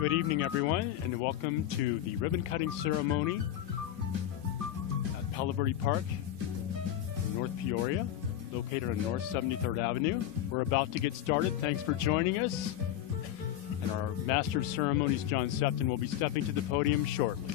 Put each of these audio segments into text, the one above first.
Good evening, everyone, and welcome to the ribbon cutting ceremony at Palo Verde Park in North Peoria, located on North 73rd Avenue. We're about to get started. Thanks for joining us. And our Master of Ceremonies, John Sefton, will be stepping to the podium shortly.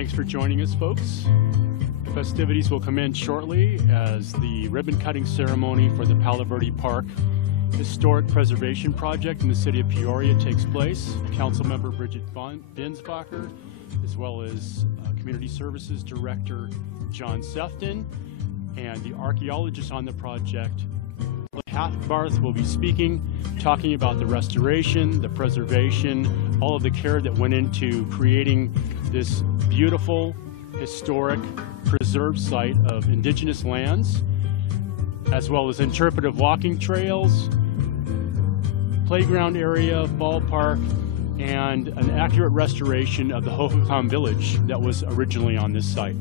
Thanks for joining us, folks. The festivities will commence shortly as the ribbon cutting ceremony for the Palo Verde Park Historic Preservation Project in the city of Peoria takes place. Councilmember Bridget Binsbacher, as well as Community Services Director John Sefton, and the archaeologist on the project, Barth, will be speaking, talking about the restoration, the preservation, all of the care that went into creating this beautiful, historic, preserved site of indigenous lands, as well as interpretive walking trails, playground area, ballpark, and an accurate restoration of the Hohokam village that was originally on this site.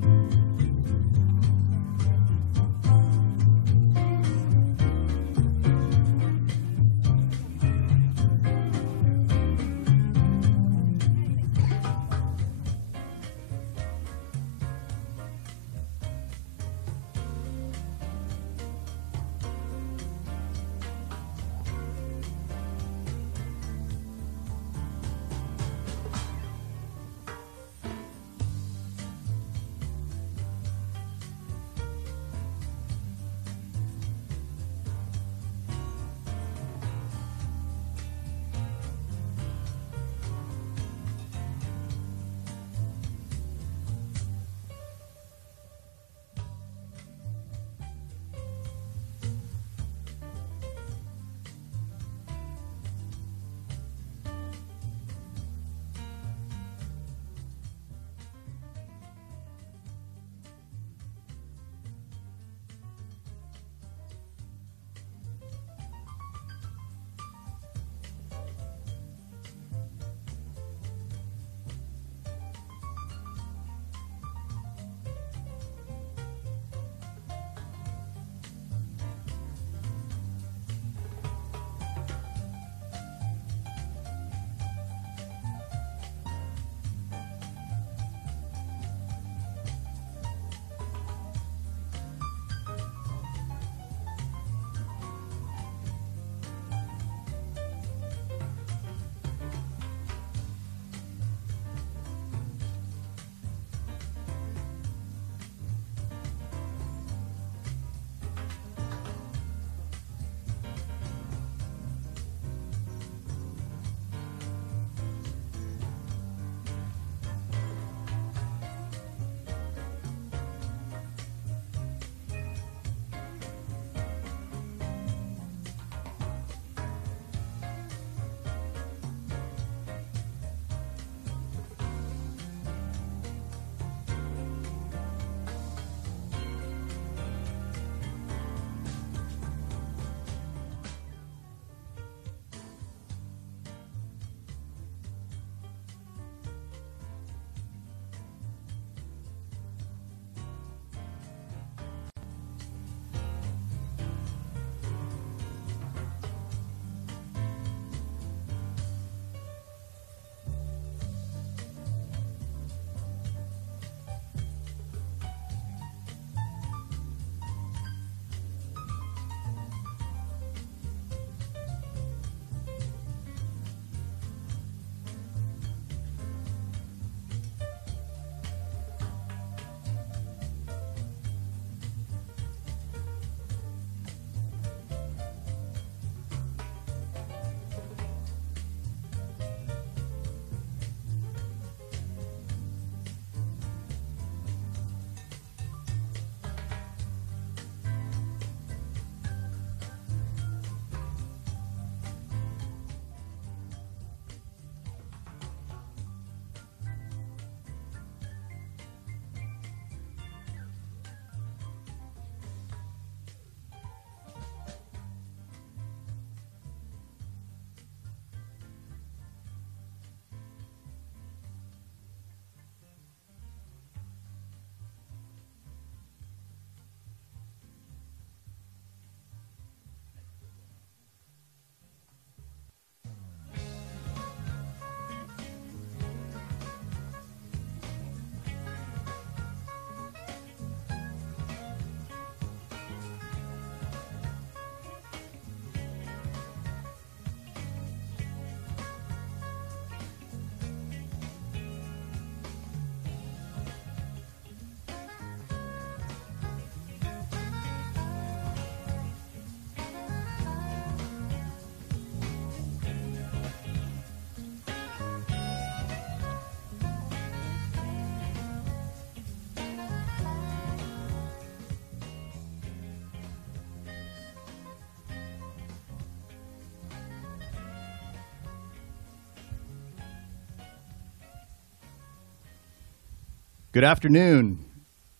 Good afternoon,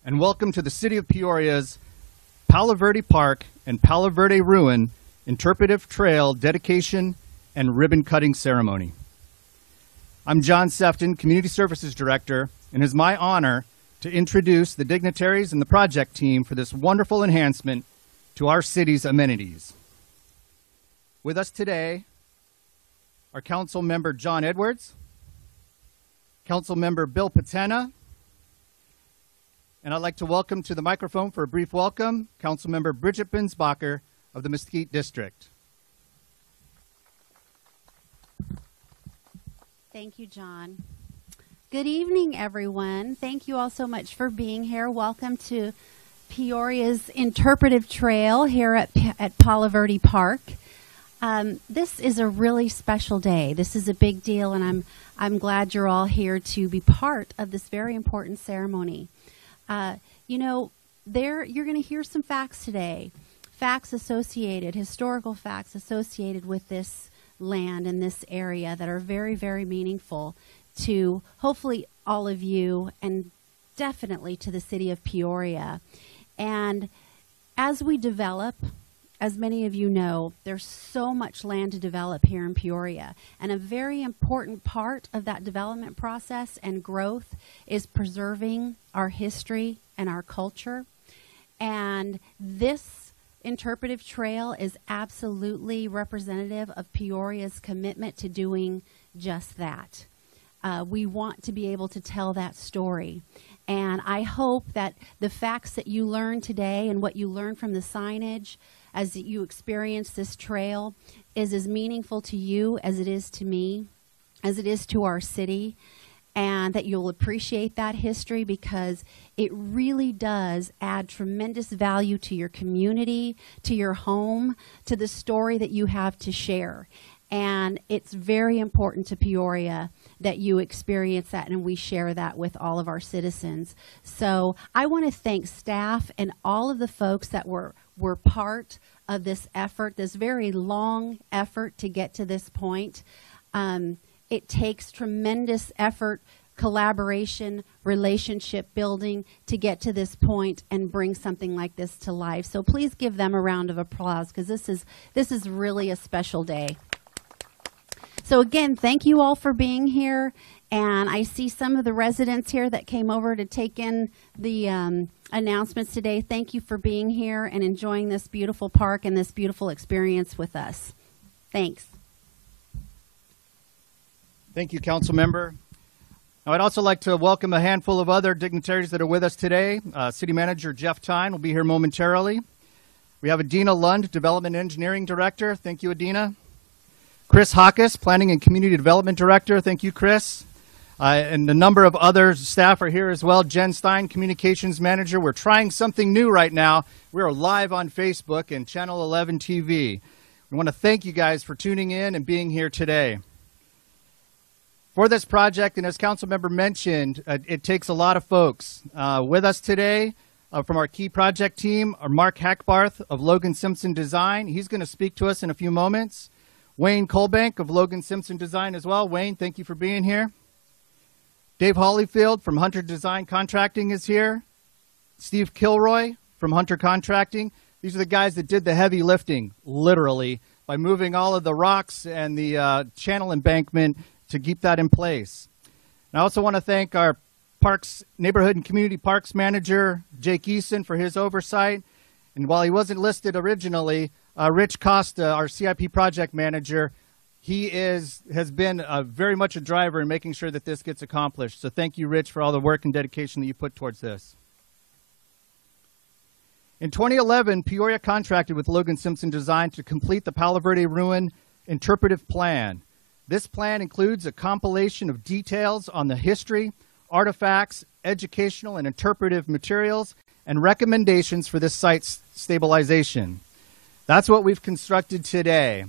and welcome to the City of Peoria's Palo Verde Park and Palo Verde Ruin Interpretive Trail Dedication and Ribbon Cutting Ceremony. I'm John Sefton, Community Services Director, and it is my honor to introduce the dignitaries and the project team for this wonderful enhancement to our city's amenities. With us today are Council Member John Edwards, Council Member Bill Patena, and I'd like to welcome to the microphone for a brief welcome, Councilmember Bridget Binsbacher of the Mesquite District. Thank you, John. Good evening, everyone. Thank you all so much for being here. Welcome to Peoria's Interpretive Trail here at Palo Verde Park. This is a really special day. This is a big deal, and I'm glad you're all here to be part of this very important ceremony. You know, you're going to hear some facts today, historical facts associated with this land and this area that are very, very meaningful to hopefully all of you and definitely to the city of Peoria. And as we develop, as many of you know, there's so much land to develop here in Peoria. And a very important part of that development process and growth is preserving our history and our culture. And this interpretive trail is absolutely representative of Peoria's commitment to doing just that. We want to be able to tell that story. And I hope that the facts that you learn today and what you learn from the signage as you experience this trail is as meaningful to you as it is to me, as it is to our city, and that you'll appreciate that history because it really does add tremendous value to your community, to your home, to the story that you have to share. And it's very important to Peoria that you experience that and we share that with all of our citizens. So I want to thank staff and all of the folks that were part of this effort, this very long effort to get to this point. It takes tremendous effort, collaboration, relationship building to get to this point and bring something like this to life. So please give them a round of applause because this is really a special day. So again, thank you all for being here. And I see some of the residents here that came over to take in the announcements today. Thank you for being here and enjoying this beautiful park and this beautiful experience with us. Thanks. Thank you, Council Member. Now, I'd also like to welcome a handful of other dignitaries that are with us today. City Manager Jeff Tyne will be here momentarily. We have Adina Lund, Development Engineering Director. Thank you, Adina. Chris Hawkes, Planning and Community Development Director. Thank you, Chris. And a number of other staff are here as well. Jen Stein, Communications Manager. We're trying something new right now. We are live on Facebook and Channel 11 TV. We want to thank you guys for tuning in and being here today. For this project, and as Councilmember mentioned, it takes a lot of folks. With us today from our key project team are Mark Hackbarth of Logan Simpson Design. He's going to speak to us in a few moments. Wayne Colbank of Logan Simpson Design as well. Wayne, thank you for being here. Dave Hollyfield from Hunter Design Contracting is here. Steve Kilroy from Hunter Contracting. These are the guys that did the heavy lifting, literally, by moving all of the rocks and the channel embankment to keep that in place. And I also want to thank our Parks, Neighborhood and Community Parks Manager, Jake Eason, for his oversight. And while he wasn't listed originally, Rich Costa, our CIP project manager, he has been very much a driver in making sure that this gets accomplished. So thank you, Rich, for all the work and dedication that you put towards this. In 2011, Peoria contracted with Logan Simpson Design to complete the Palo Verde Ruin Interpretive Plan. This plan includes a compilation of details on the history, artifacts, educational and interpretive materials, and recommendations for this site's stabilization. That's what we've constructed today.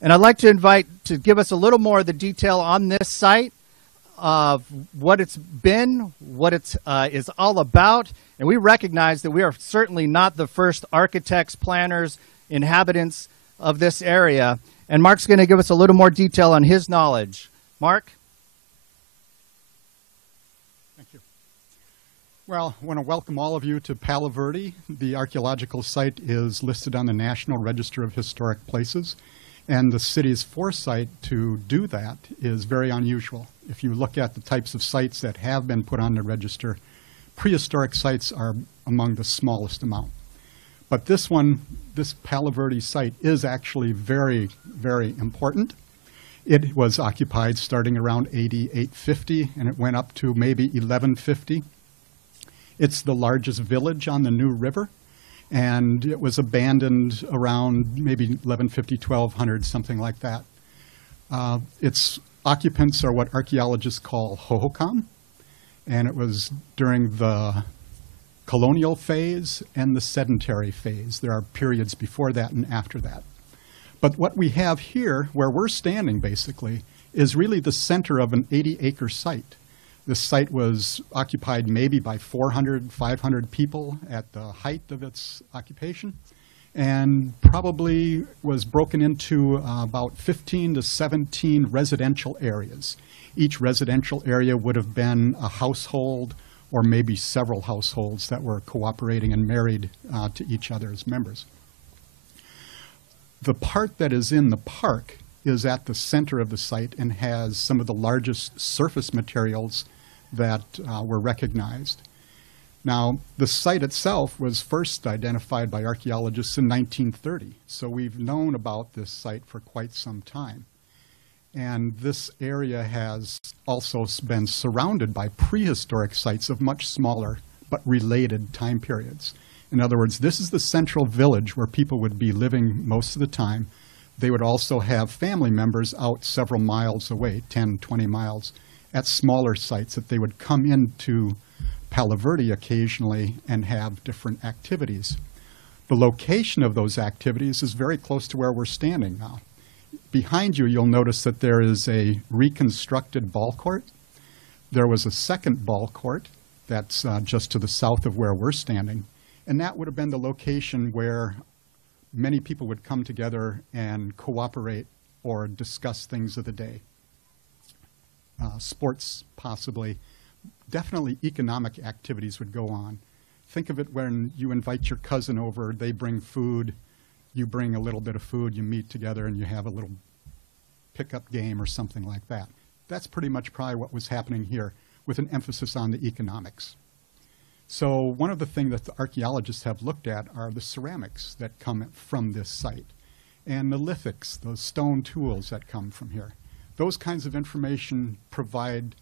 And I'd like to invite to give us a little more of the detail on this site of what it's been, what it is all about. And we recognize that we are certainly not the first architects, planners, inhabitants of this area. And Mark's going to give us a little more detail on his knowledge. Mark? Thank you. Well, I want to welcome all of you to Palo Verde. The archaeological site is listed on the National Register of Historic Places, and the city's foresight to do that is very unusual. If you look at the types of sites that have been put on the register, prehistoric sites are among the smallest amount. But this one, this Palo Verde site, is actually very, very important. It was occupied starting around AD 850, and it went up to maybe 1150. It's the largest village on the New River, and it was abandoned around maybe 1150, 1200, something like that. Its occupants are what archaeologists call hohokam, and it was during the colonial phase and the sedentary phase. There are periods before that and after that. But what we have here, where we're standing basically, is really the center of an 80-acre site. This site was occupied maybe by 400, 500 people at the height of its occupation, and probably was broken into about 15 to 17 residential areas. Each residential area would have been a household or maybe several households that were cooperating and married to each other as members. The part that is in the park is at the center of the site and has some of the largest surface materials that were recognized. Now, the site itself was first identified by archaeologists in 1930, so we've known about this site for quite some time. And this area has also been surrounded by prehistoric sites of much smaller but related time periods. In other words, this is the central village where people would be living most of the time. They would also have family members out several miles away, 10, 20 miles, at smaller sites that they would come into Palo Verde occasionally and have different activities. The location of those activities is very close to where we're standing now. Behind you, you'll notice that there is a reconstructed ball court. There was a second ball court that's just to the south of where we're standing, and that would have been the location where many people would come together and cooperate or discuss things of the day. Sports, possibly. Definitely economic activities would go on. Think of it when you invite your cousin over, they bring food, you bring a little bit of food, you meet together and you have a little pickup game or something like that. That's pretty much probably what was happening here, with an emphasis on the economics. So one of the things that the archaeologists have looked at are the ceramics that come from this site, and the lithics, those stone tools that come from here. Those kinds of information provide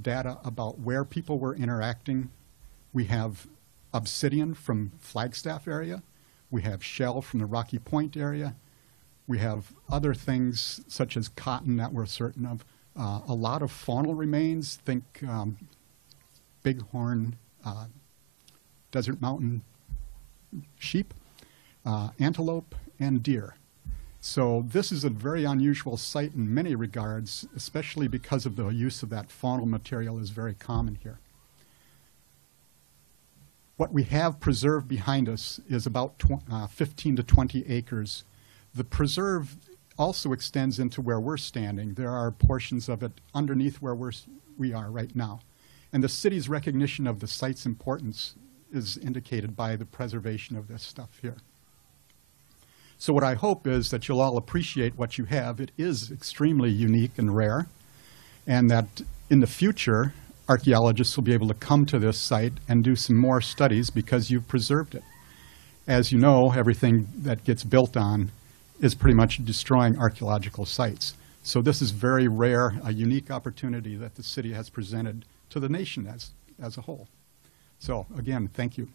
data about where people were interacting. We have obsidian from Flagstaff area. We have shell from the Rocky Point area. We have other things such as cotton that we're certain of. A lot of faunal remains, think bighorn, desert mountain sheep, antelope, and deer. So this is a very unusual site in many regards, especially because of the use of that faunal material is very common here. What we have preserved behind us is about 15 to 20 acres. The preserve also extends into where we're standing. There are portions of it underneath where we are right now. And the city's recognition of the site's importance is indicated by the preservation of this stuff here. So what I hope is that you'll all appreciate what you have. It is extremely unique and rare, and that in the future, archaeologists will be able to come to this site and do some more studies because you've preserved it. As you know, everything that gets built on is pretty much destroying archaeological sites. So this is very rare, a unique opportunity that the city has presented to the nation as a whole. So again, thank you.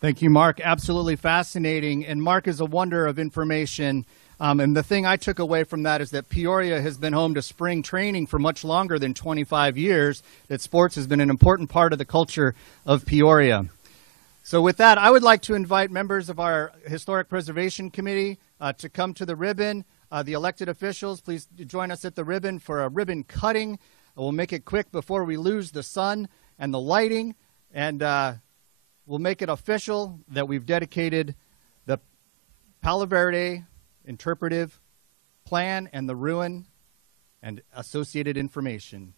Thank you, Mark. Absolutely fascinating. And Mark is a wonder of information. And the thing I took away from that is that Peoria has been home to spring training for much longer than 25 years, that sports has been an important part of the culture of Peoria. So with that, I would like to invite members of our Historic Preservation Committee to come to the ribbon. The elected officials, please join us at the ribbon for a ribbon cutting. We'll make it quick before we lose the sun and the lighting. And we'll make it official that we've dedicated the Palo Verde Interpretive Plan and the ruin and associated information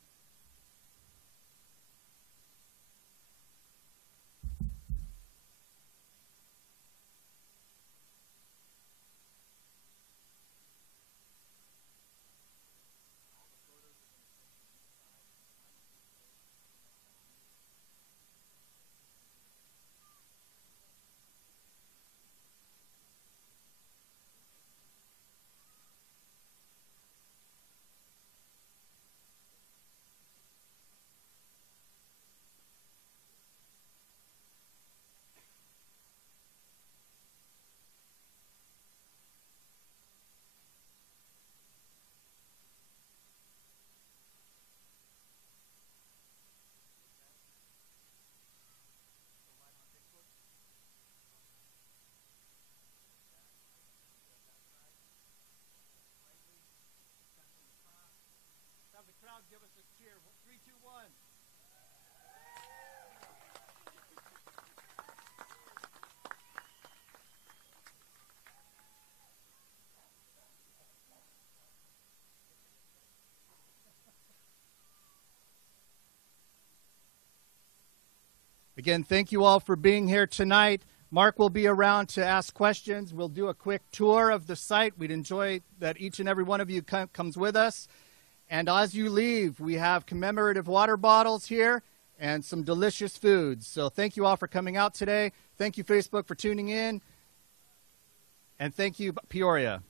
Again, thank you all for being here tonight. Mark will be around to ask questions. We'll do a quick tour of the site. We'd enjoy that each and every one of you comes with us. And as you leave, we have commemorative water bottles here and some delicious foods. So thank you all for coming out today. Thank you, Facebook, for tuning in. And thank you, Peoria.